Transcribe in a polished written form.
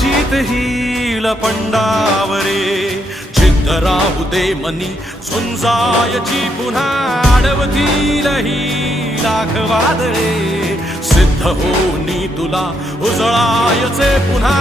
जीत hill पंडावरे जिद्द राहू दे मनी झुंजायची पुन्हा अडवतील ही लाख वादळे सिद्ध होनी तुला उजळायचे पुन्हा